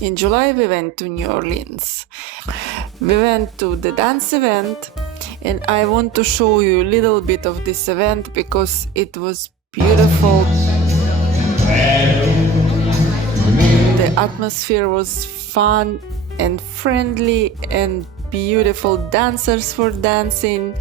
In July we went to New Orleans. We went to the dance event, and I want to show you a little bit of this event because it was beautiful. The atmosphere was fun and friendly, and beautiful dancers for dancing.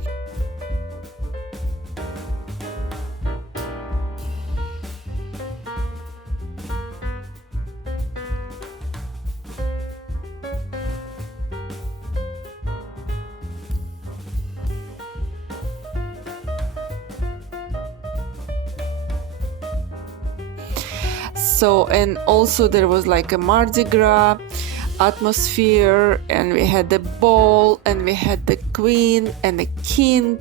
So, and also there was like a Mardi Gras atmosphere, and we had the ball, and we had the queen and the king.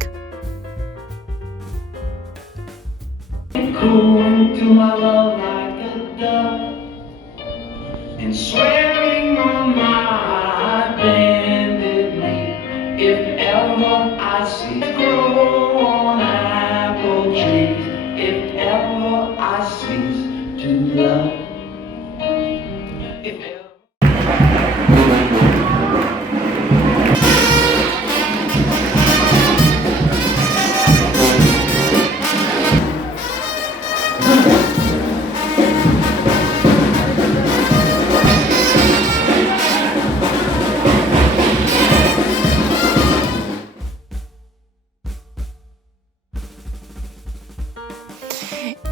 Going to my love like a dove, and swearing on my bended knee, if ever I see it grow on apple trees, if ever I cease to love, if ever.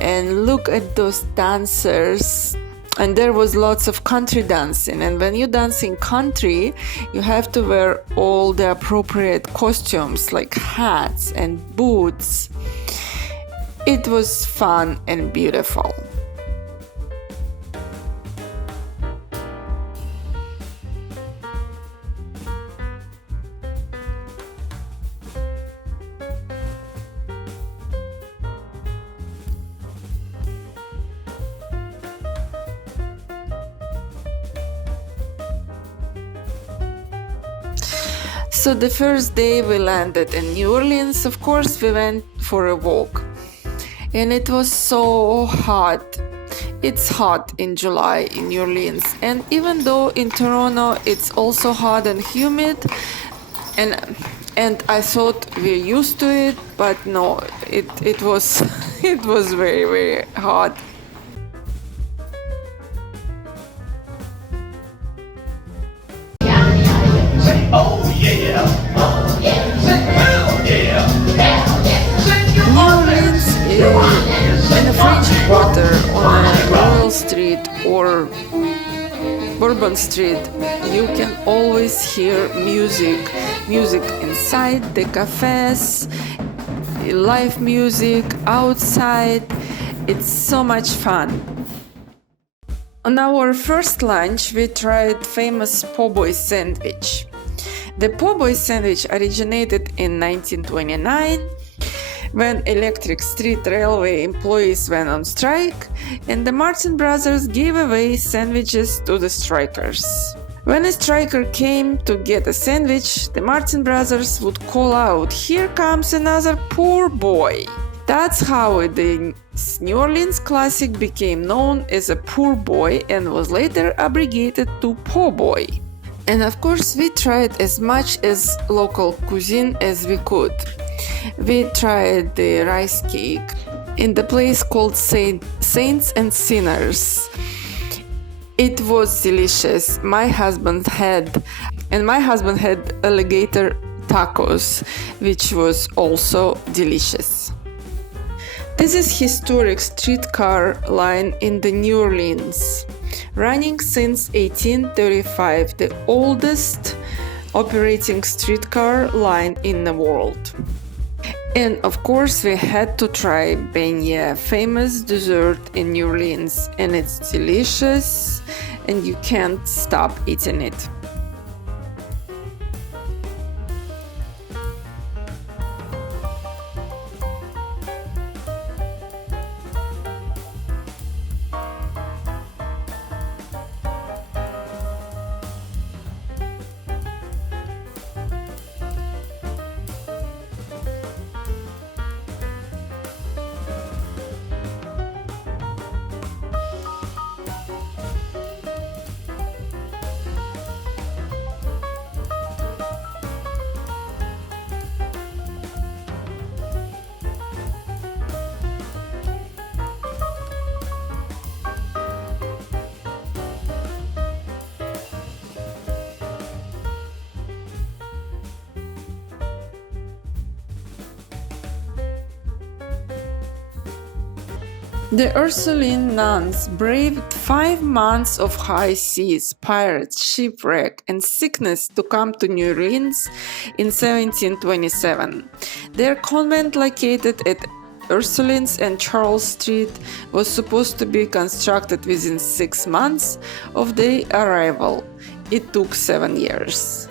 And look at those dancers. And there was lots of country dancing, and when you dance in country you have to wear all the appropriate costumes like hats and boots. It was fun and beautiful. So the first day we landed in New Orleans. Of course, we went for a walk, and it was so hot. It's hot in July in New Orleans, and even though in Toronto it's also hot and humid, and I thought we're used to it, but no, it was it was very, very hot. Oh yeah, oh yeah, hell yeah. New Orleans is in the French Quarter on Laveau Street or Bourbon Street. You can always hear music inside the cafes, live music outside. It's so much fun. On our first lunch, we tried famous po' boy sandwich. The po' boy sandwich originated in 1929 when Electric Street Railway employees went on strike, and the Martin brothers gave away sandwiches to the strikers. When a striker came to get a sandwich, the Martin brothers would call out, "Here comes another poor boy." That's how the New Orleans classic became known as a poor boy and was later abbreviated to po' boy. And of course, we tried as much as local cuisine as we could. We tried the rice cake in the place called Saints and Sinners. It was delicious. My husband had alligator tacos, which was also delicious. This is historic streetcar line in the New Orleans, running since 1835, the oldest operating streetcar line in the world. And of course, we had to try beignet, famous dessert in New Orleans, and it's delicious, and you can't stop eating it. The Ursuline nuns braved 5 months of high seas, pirates, shipwreck, and sickness to come to New Orleans in 1727. Their convent, located at Ursulines and Charles Street, was supposed to be constructed within 6 months of their arrival. It took 7 years.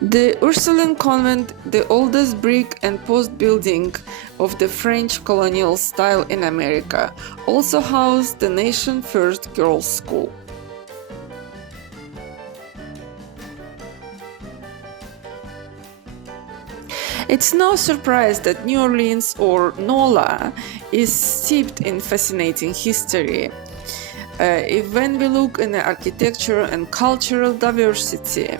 The Ursuline Convent, the oldest brick and post building of the French colonial style in America, also housed the nation's first girls' school. It's no surprise that New Orleans, or NOLA, is steeped in fascinating history. When we look in the architecture and cultural diversity,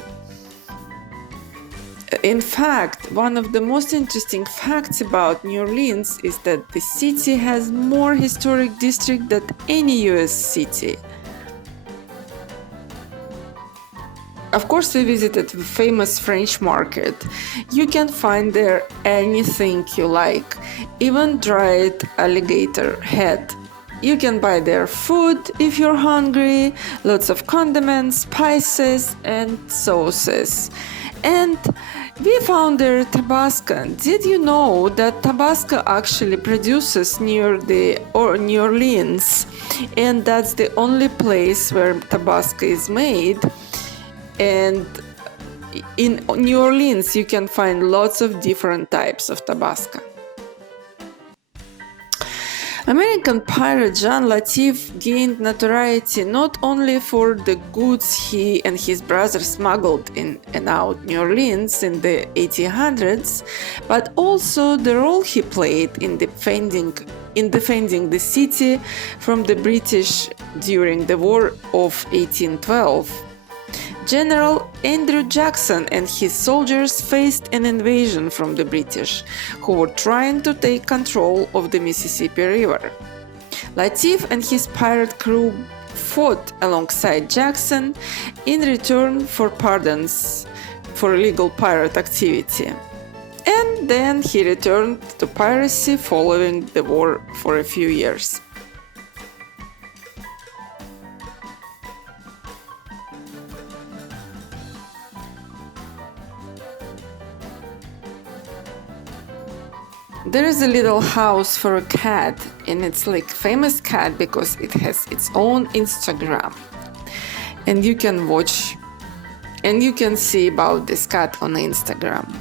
in fact, one of the most interesting facts about New Orleans is that the city has more historic districts than any US city. Of course, we visited the famous French market. You can find there anything you like, even dried alligator head. You can buy their food if you're hungry, lots of condiments, spices, and sauces. And we found their Tabasco. Did you know that Tabasco actually produces near New Orleans, and that's the only place where Tabasco is made? And in New Orleans, you can find lots of different types of Tabasco. American pirate Jean Latif gained notoriety not only for the goods he and his brother smuggled in and out New Orleans in the 1800s, but also the role he played in defending the city from the British during the War of 1812. General Andrew Jackson and his soldiers faced an invasion from the British, who were trying to take control of the Mississippi River. Latif and his pirate crew fought alongside Jackson in return for pardons for illegal pirate activity. And then he returned to piracy following the war for a few years. There is a little house for a cat, and it's like famous cat because it has its own Instagram. And you can watch and you can see about this cat on Instagram.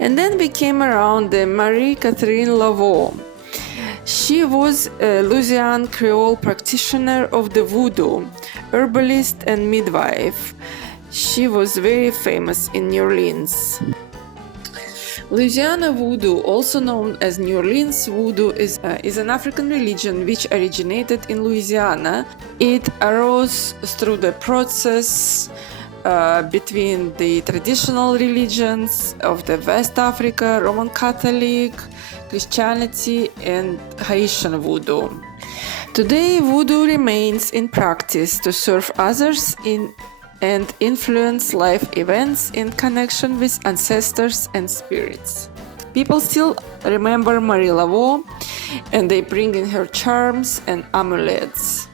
And then we came around the Marie Catherine Laveau. She was a Louisiana Creole practitioner of the voodoo, herbalist and midwife. She was very famous in New Orleans. Louisiana voodoo, also known as New Orleans voodoo, is an African religion which originated in Louisiana. It arose through the process between the traditional religions of the West Africa, Roman Catholic, Christianity, and Haitian voodoo. Today, voodoo remains in practice to serve others and influence life events in connection with ancestors and spirits. People still remember Marie Laveau, and they bring in her charms and amulets.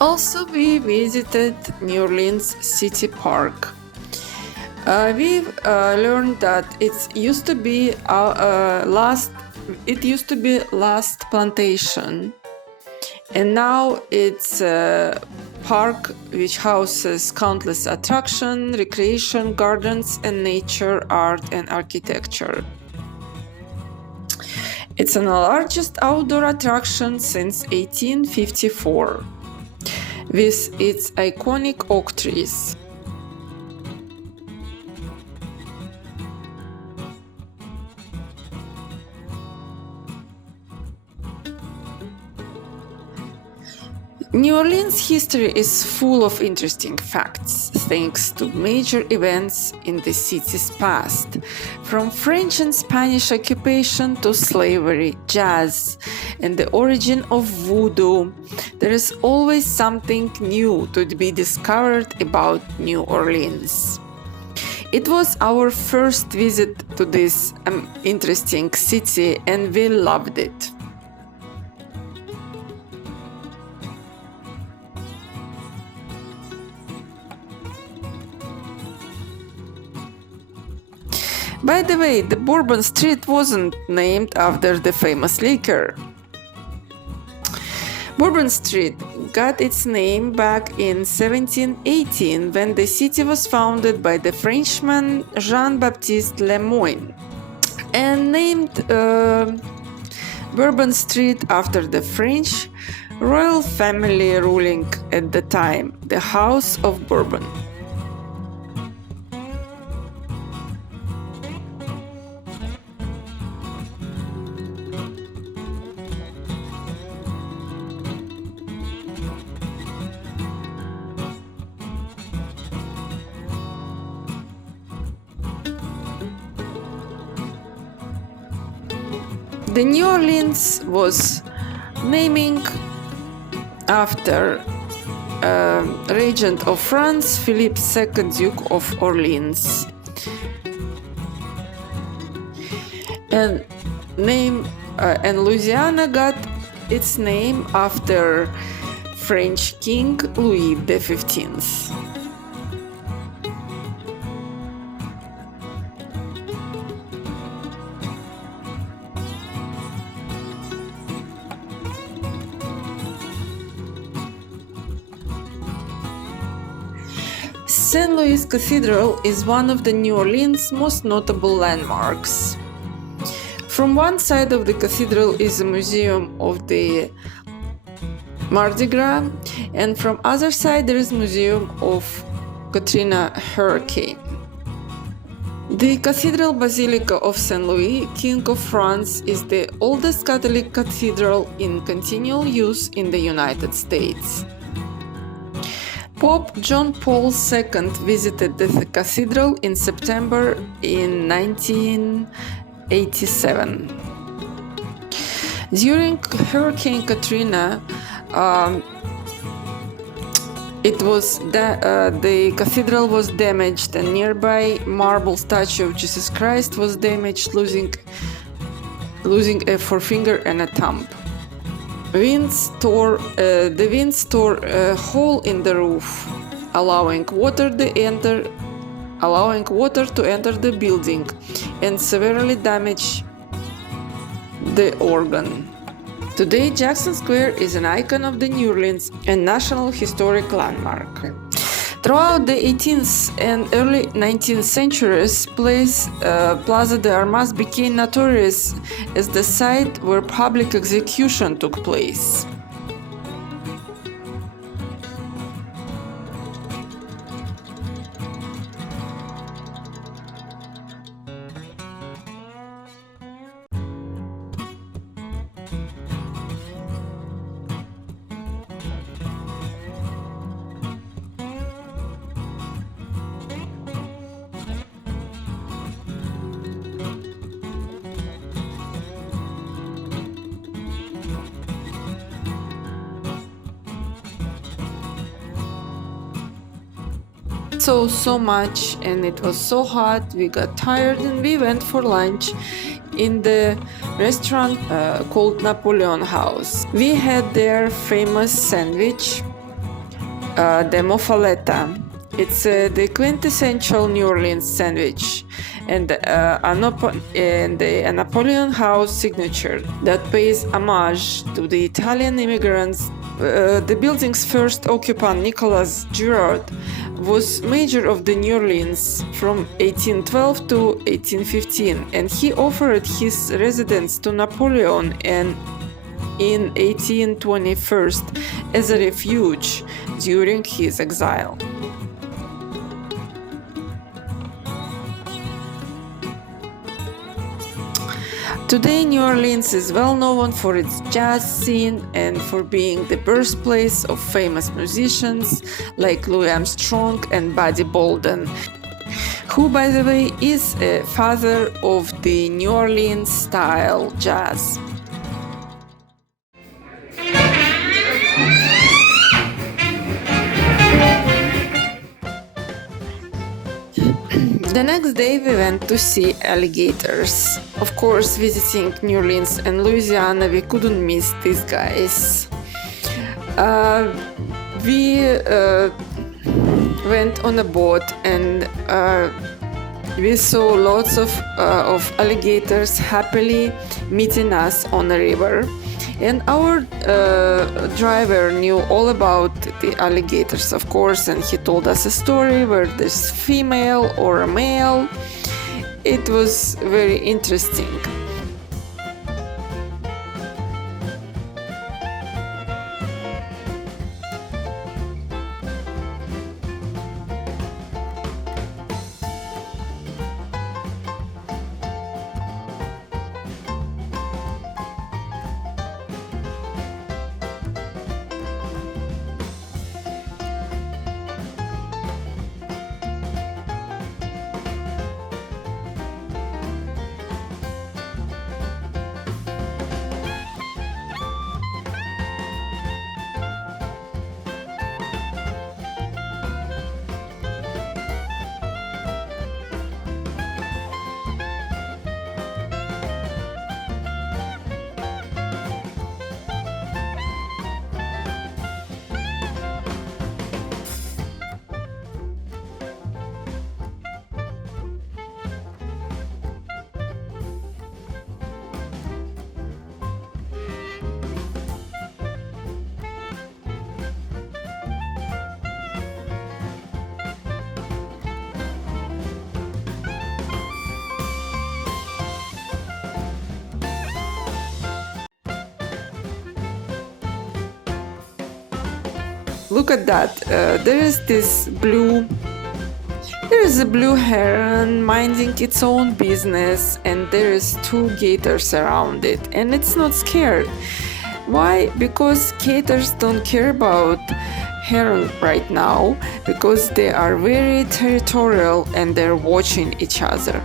Also, we visited New Orleans City Park. We learned that it used to be last plantation, and now it's a park which houses countless attractions, recreation, gardens, and nature, art, and architecture. It's the largest outdoor attraction since 1854, with its iconic oak trees. New Orleans history is full of interesting facts, thanks to major events in the city's past, from French and Spanish occupation to slavery, jazz, and the origin of voodoo. There is always something new to be discovered about New Orleans. It was our first visit to this interesting city, and we loved it. By the way, the Bourbon Street wasn't named after the famous liquor. Bourbon Street got its name back in 1718 when the city was founded by the Frenchman Jean-Baptiste Lemoyne and named Bourbon Street after the French royal family ruling at the time, the House of Bourbon. The New Orleans was naming after regent of France, Philip II, Duke of Orleans, and Louisiana got its name after French King Louis XV. St. Louis Cathedral is one of the New Orleans' most notable landmarks. From one side of the cathedral is a museum of the Mardi Gras, and from other side there is a museum of Katrina hurricane. The Cathedral Basilica of St. Louis, King of France, is the oldest Catholic cathedral in continual use in the United States. Pope John Paul II visited the cathedral in September in 1987. During Hurricane Katrina, the cathedral was damaged, and nearby marble statue of Jesus Christ was damaged, losing a forefinger and a thumb. The winds tore a hole in the roof, allowing water to enter the building, and severely damaged the organ. Today, Jackson Square is an icon of the New Orleans and National Historic Landmark. Throughout the 18th and early 19th centuries, Plaza de Armas became notorious as the site where public execution took place. So much, and it was so hot, we got tired and we went for lunch in the restaurant called Napoleon House. We had their famous sandwich, the moffaletta. It's the quintessential New Orleans sandwich, and a Napoleon House signature that pays homage to the Italian immigrants. The building's first occupant, Nicolas Girard, was mayor of the New Orleans from 1812 to 1815, and he offered his residence to Napoleon and in 1821 as a refuge during his exile. Today, New Orleans is well known for its jazz scene and for being the birthplace of famous musicians like Louis Armstrong and Buddy Bolden, who, by the way, is a father of the New Orleans style jazz. The next day we went to see alligators. Of course, visiting New Orleans and Louisiana, we couldn't miss these guys. We went on a boat and we saw lots of alligators happily meeting us on the river. And our driver knew all about the alligators, of course, and he told us a story where there's female or a male. It was very interesting. Look at that. There is a blue heron minding its own business, and there is two gators around it, and it's not scared. Why? Because gators don't care about heron right now, because they are very territorial and they're watching each other.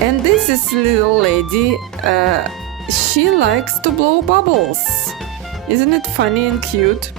And this is little lady, she likes to blow bubbles. Isn't it funny and cute?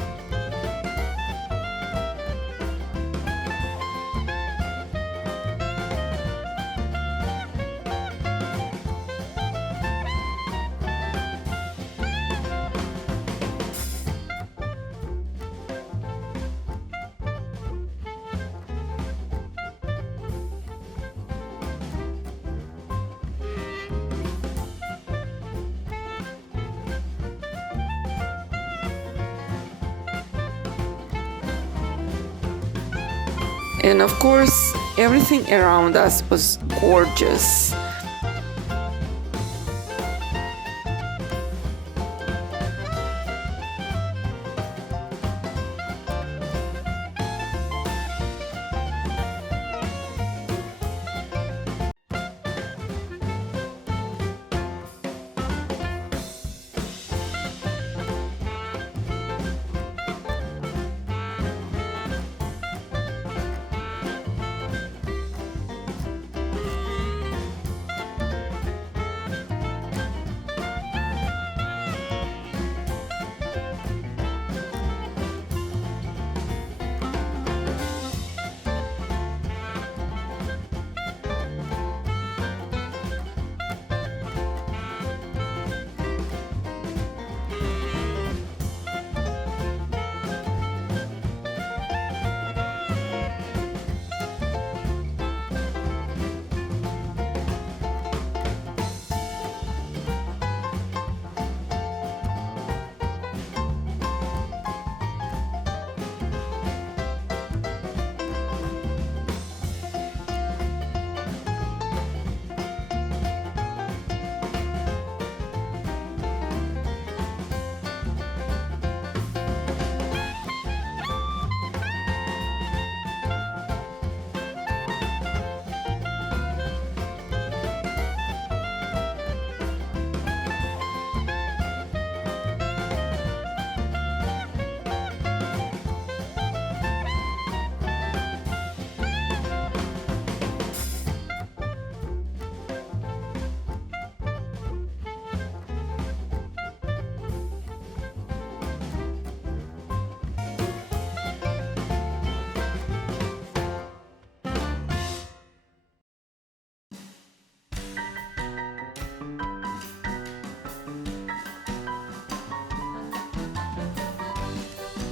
And of course, everything around us was gorgeous.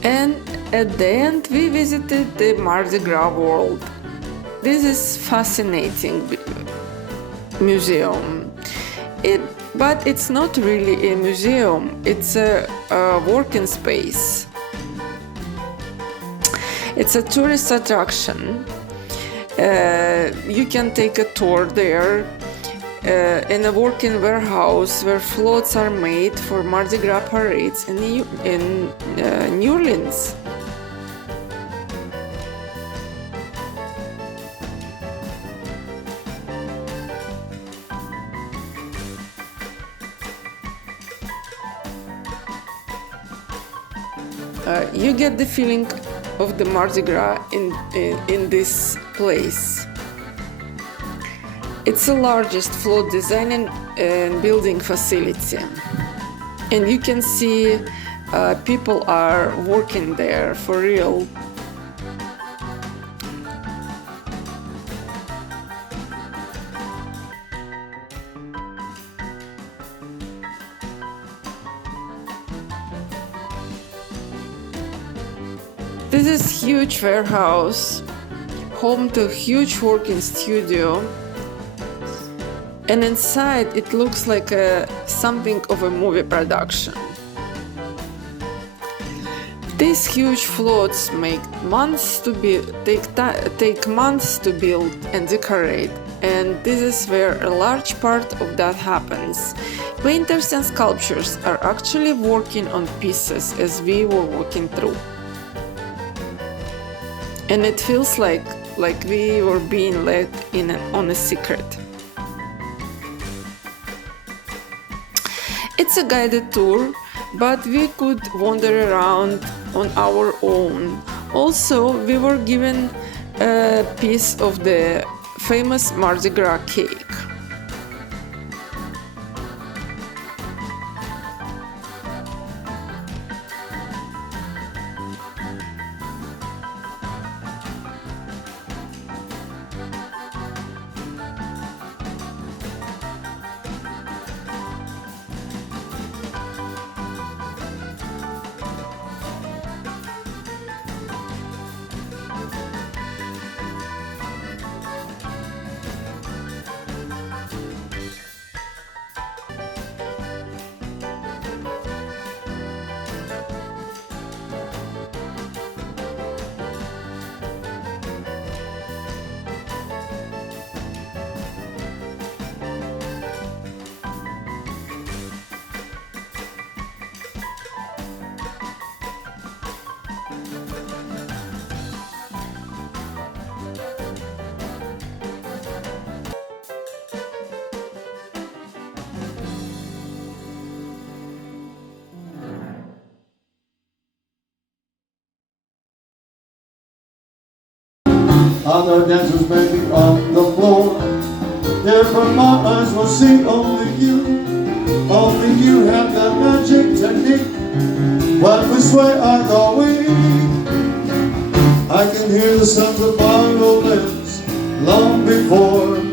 And at the end, we visited the Mardi Gras World. This is fascinating museum. But it's not really a museum, it's a working space. It's a tourist attraction. You can take a tour there in a working warehouse where floats are made for Mardi Gras parades in New Orleans. You get the feeling of the Mardi Gras in this place. It's the largest float design and building facility, and you can see people are working there for real. This is huge warehouse, home to a huge working studio, and inside it looks like something of a movie production. These huge floats take months to build and decorate, and this is where a large part of that happens. Painters and sculptors are actually working on pieces as we were walking through. And it feels like we were being led on a secret. It's a guided tour, but we could wander around on our own. Also, we were given a piece of the famous Mardi Gras cake. Other dancers may be on the floor. There from my eyes will see only you. Only you have that magic technique. But which way are going? I can hear the sounds of violins long before